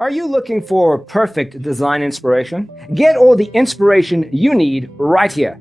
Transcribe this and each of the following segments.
Are you looking for perfect design inspiration? Get all the inspiration you need right here.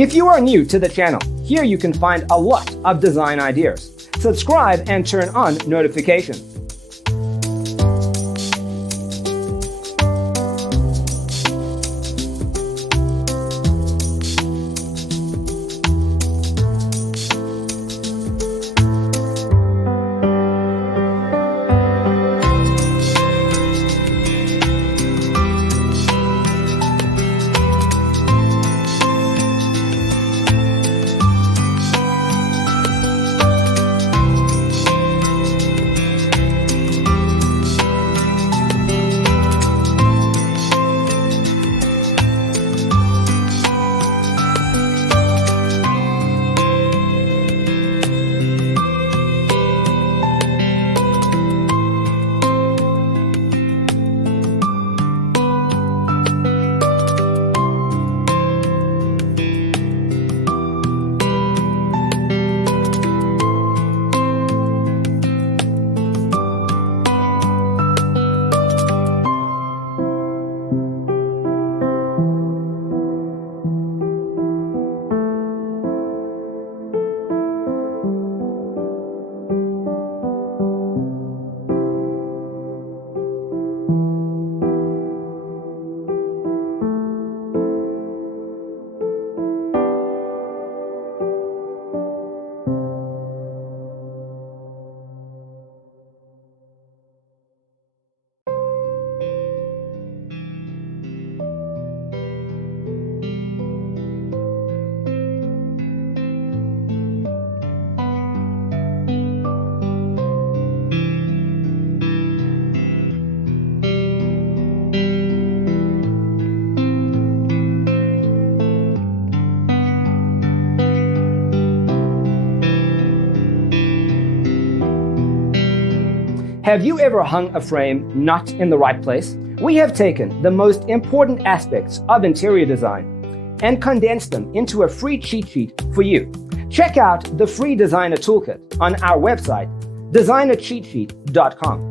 If you are new to the channel, here you can find a lot of design ideas. Subscribe and turn on notifications. Have you ever hung a frame not in the right place? We have taken the most important aspects of interior design and condensed them into a free cheat sheet for you. Check out the free designer toolkit on our website, designercheatsheet.com.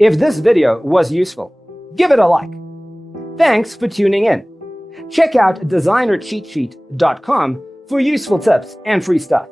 If this video was useful, give it a like. Thanks for tuning in. Check out designercheatsheet.com for useful tips and free stuff.